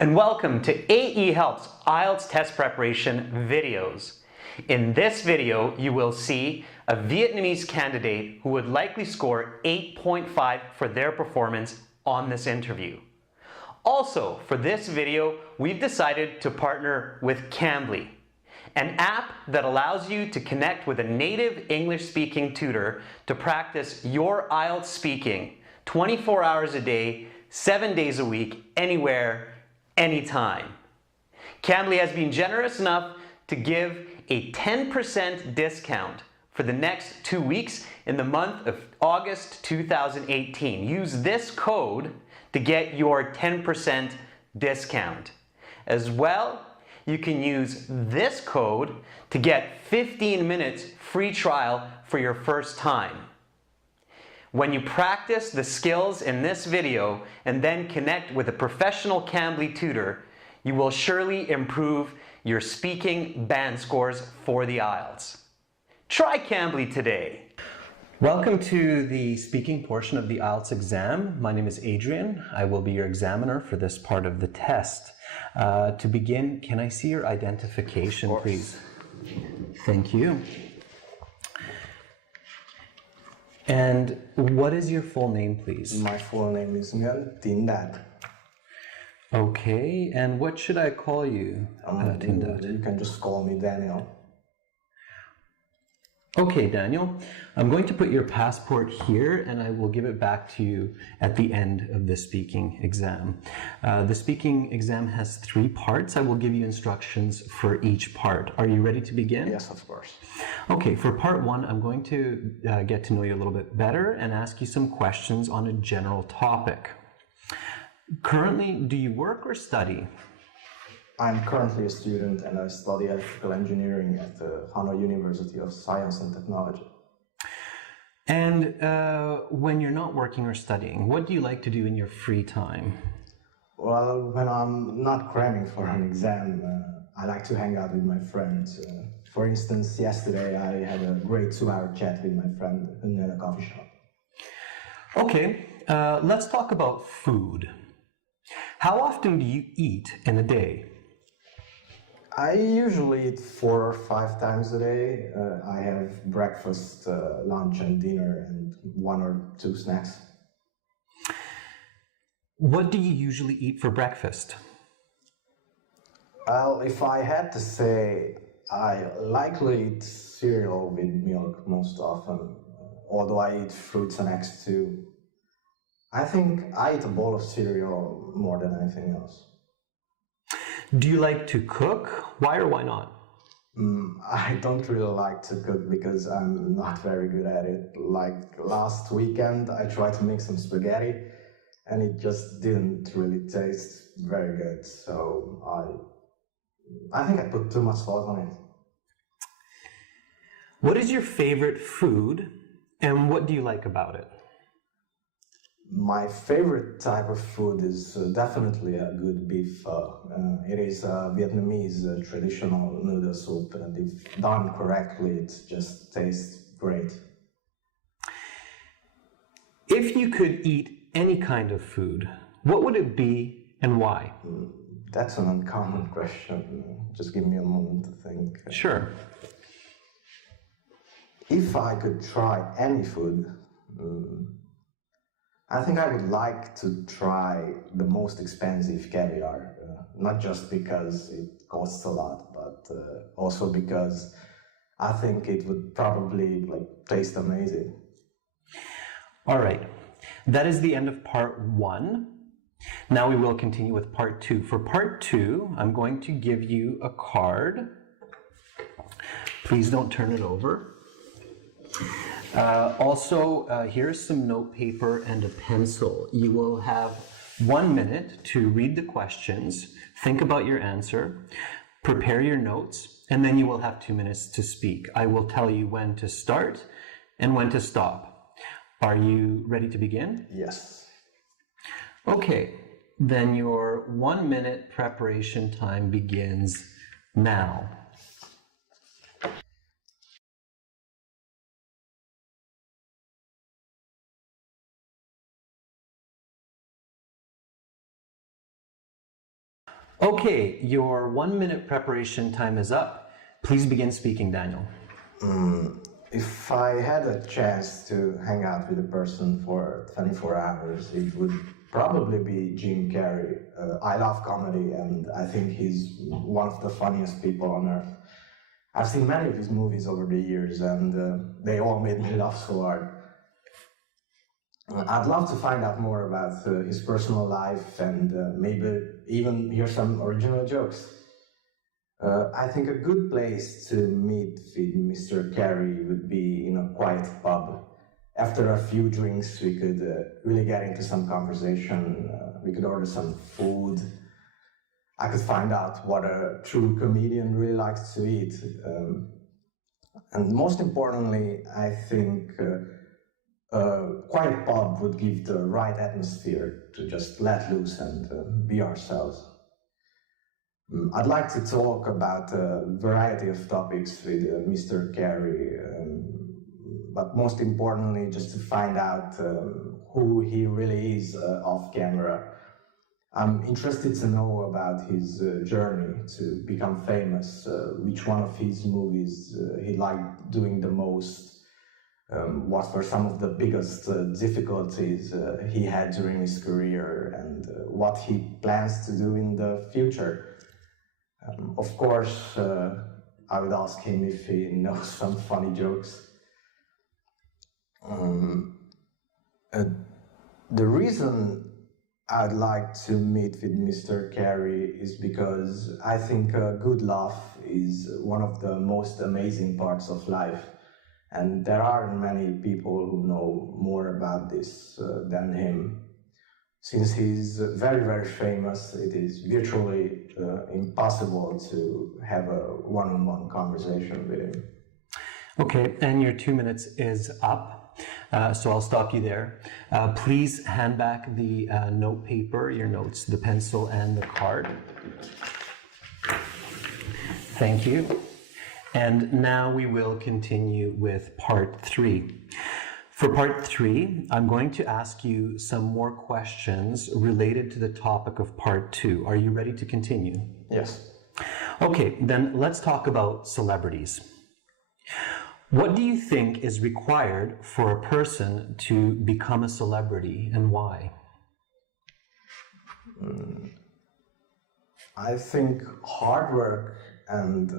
and welcome to AE Helps IELTS test preparation videos. In this video, you will see a Vietnamese candidate who would likely score 8.5 for their performance on this interview. Also, for this video, we've decided to partner with Cambly, an app that allows you to connect with a native English-speaking tutor to practice your IELTS speaking 24 hours a day, 7 days a week, anywhere, anytime. Cambly has been generous enough to give a 10% discount for the next 2 weeks in the month of August 2018. Use this code to get your 10% discount. As well, you can use this code to get 15 minutes free trial for your first time. When you practice the skills in this video and then connect with a professional Cambly tutor, you will surely improve your speaking band scores for the IELTS. Try Cambly today. Welcome to the speaking portion of the IELTS exam. My name is Adrian. I will be your examiner for this part of the test. To begin, can I see your identification, please? Thank you. And what is your full name, please? My full name is Nguyen Tin Dat. Okay, and what should I call you, Tin Dat? You can just call me Daniel. Okay, Daniel. I'm going to put your passport here and I will give it back to you at the end of the speaking exam. The speaking exam has 3 parts. I will give you instructions for each part. Are you ready to begin? Yes, of course. Okay, for part 1, I'm going to get to know you a little bit better and ask you some questions on a general topic. Currently, do you work or study? I'm currently a student and I study electrical engineering at the Hanoi University of Science and Technology. And when you're not working or studying, what do you like to do in your free time? Well, when I'm not cramming for an exam, I like to hang out with my friends. For instance, yesterday I had a great 2-hour chat with my friend in a coffee shop. Okay, let's talk about food. How often do you eat in a day? I usually eat 4 or 5 times a day. I have breakfast, lunch and dinner and 1 or 2 snacks. What do you usually eat for breakfast? Well, if I had to say, I likely eat cereal with milk most often, although I eat fruits and eggs too. I think I eat a bowl of cereal more than anything else. Do you like to cook? Why or why not? I don't really like to cook because I'm not very good at it. Like last weekend, I tried to make some spaghetti and it just didn't really taste very good. So I think I put too much salt on it. What is your favorite food and what do you like about it? My favorite type of food is definitely a good beef pho. It is a Vietnamese traditional noodle soup, and if done correctly, it just tastes great. If you could eat any kind of food, what would it be and why? That's an uncommon question. Just give me a moment to think. Sure. If I could try any food, I think I would like to try the most expensive caviar, not just because it costs a lot, but also because I think it would probably taste amazing. All right, that is the end of part 1. Now we will continue with part 2. For part 2, I'm going to give you a card. Please don't turn it over. Here's some note paper and a pencil. You will have 1 minute to read the questions, think about your answer, prepare your notes, and then you will have 2 minutes to speak. I will tell you when to start and when to stop. Are you ready to begin? Yes. Okay, then your 1 minute preparation time begins now. Okay, your 1 minute preparation time is up. Please begin speaking, Daniel. If I had a chance to hang out with a person for 24 hours, it would probably be Jim Carrey. I love comedy and I think he's one of the funniest people on earth. I've seen many of his movies over the years and they all made me laugh so hard. I'd love to find out more about his personal life and maybe even hear some original jokes. I think a good place to meet with Mr. Carey would be in a quiet pub. After a few drinks, we could really get into some conversation. We could order some food. I could find out what a true comedian really likes to eat. And most importantly, I think a quiet pub would give the right atmosphere to just let loose and be ourselves. I'd like to talk about a variety of topics with Mr. Carey, but most importantly, just to find out who he really is off camera. I'm interested to know about his journey to become famous, which one of his movies he liked doing the most, what were some of the biggest difficulties he had during his career, and what he plans to do in the future. Of course, I would ask him if he knows some funny jokes. The reason I'd like to meet with Mr. Carey is because I think a good laugh is one of the most amazing parts of life. And there aren't many people who know more about this than him. Since he's very, very famous, it is virtually impossible to have a one-on-one conversation with him. Okay, and your 2 minutes is up, so I'll stop you there. Please hand back the note paper, your notes, the pencil and the card. Thank you. And now we will continue with part 3. For part 3, I'm going to ask you some more questions related to the topic of part 2. Are you ready to continue? Yes. Okay, then let's talk about celebrities. What do you think is required for a person to become a celebrity and why? I think hard work and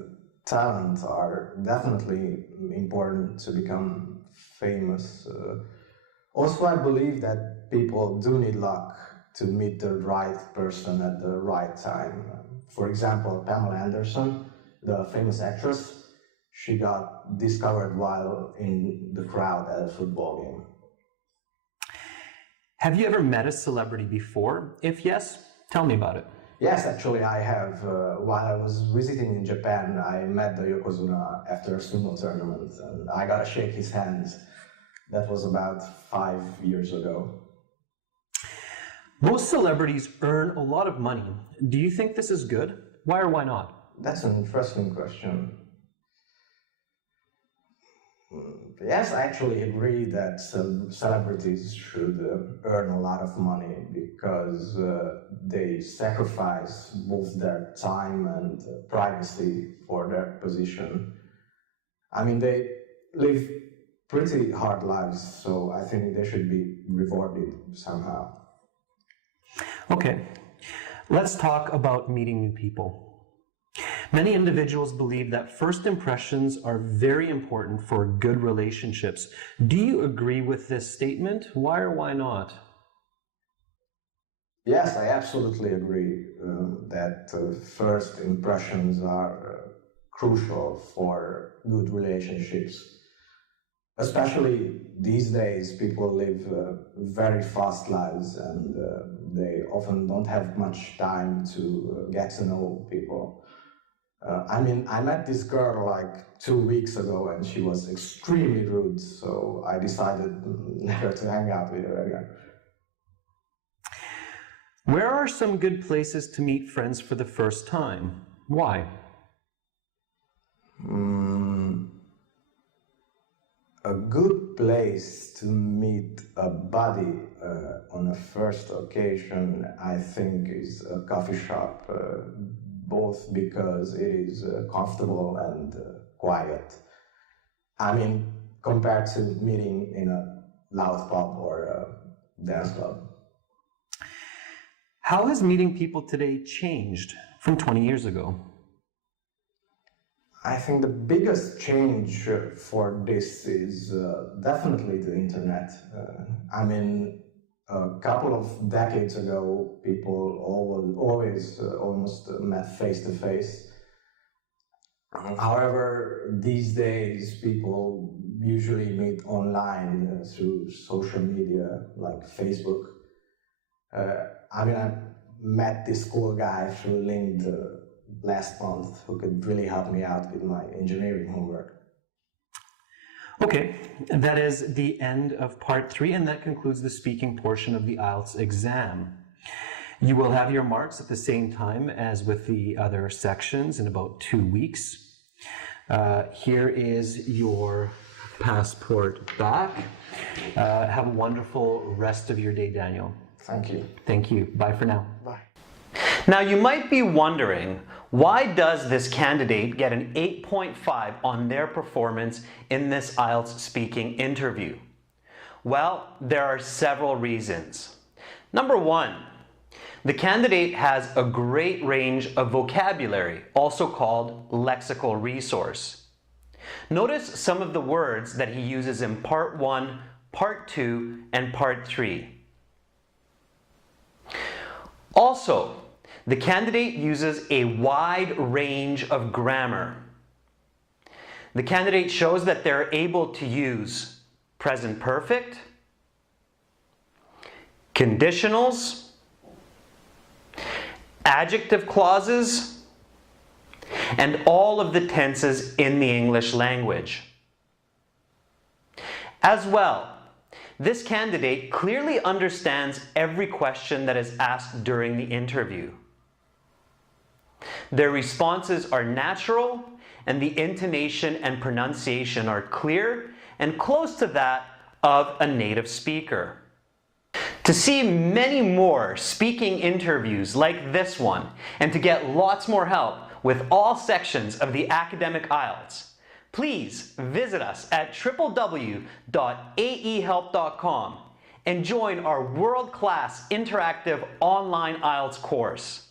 talent are definitely important to become famous. Also, I believe that people do need luck to meet the right person at the right time. For example, Pamela Anderson, the famous actress, she got discovered while in the crowd at a football game. Have you ever met a celebrity before? If yes, tell me about it. Yes, actually I have. While I was visiting in Japan, I met the Yokozuna after a sumo tournament and I got to shake his hands. That was about 5 years ago. Most celebrities earn a lot of money. Do you think this is good? Why or why not? That's an interesting question. Yes, I actually agree that celebrities should earn a lot of money because they sacrifice both their time and privacy for their position. I mean, they live pretty hard lives, so I think they should be rewarded somehow. Okay, let's talk about meeting new people. Many individuals believe that first impressions are very important for good relationships. Do you agree with this statement? Why or why not? Yes, I absolutely agree that first impressions are crucial for good relationships. Especially these days, people live very fast lives and they often don't have much time to get to know people. I mean, I met this girl like 2 weeks ago and she was extremely rude, so I decided never to hang out with her again. Where are some good places to meet friends for the first time? Why? A good place to meet a buddy on a first occasion, I think, is a coffee shop, both because it is comfortable and quiet. I mean, compared to meeting in a loud pub or a dance club. How has meeting people today changed from 20 years ago? I think the biggest change for this is definitely the internet. I mean, a couple of decades ago, people always almost met face to face. However, these days, people usually meet online through social media like Facebook. I mean, I met this cool guy through LinkedIn last month who could really help me out with my engineering homework. Okay, that is the end of part 3, and that concludes the speaking portion of the IELTS exam. You will have your marks at the same time as with the other sections in about 2 weeks. Here is your passport back. Have a wonderful rest of your day, Daniel. Thank you. Thank you. Bye for now. Bye. Now you might be wondering, why does this candidate get an 8.5 on their performance in this IELTS speaking interview? Well, there are several reasons. Number 1, the candidate has a great range of vocabulary, also called lexical resource. Notice some of the words that he uses in part 1, part 2, and part 3. Also, the candidate uses a wide range of grammar. The candidate shows that they're able to use present perfect, conditionals, adjective clauses, and all of the tenses in the English language. As well, this candidate clearly understands every question that is asked during the interview. Their responses are natural, and the intonation and pronunciation are clear and close to that of a native speaker. To see many more speaking interviews like this one, and to get lots more help with all sections of the academic IELTS, please visit us at www.aehelp.com and join our world-class interactive online IELTS course.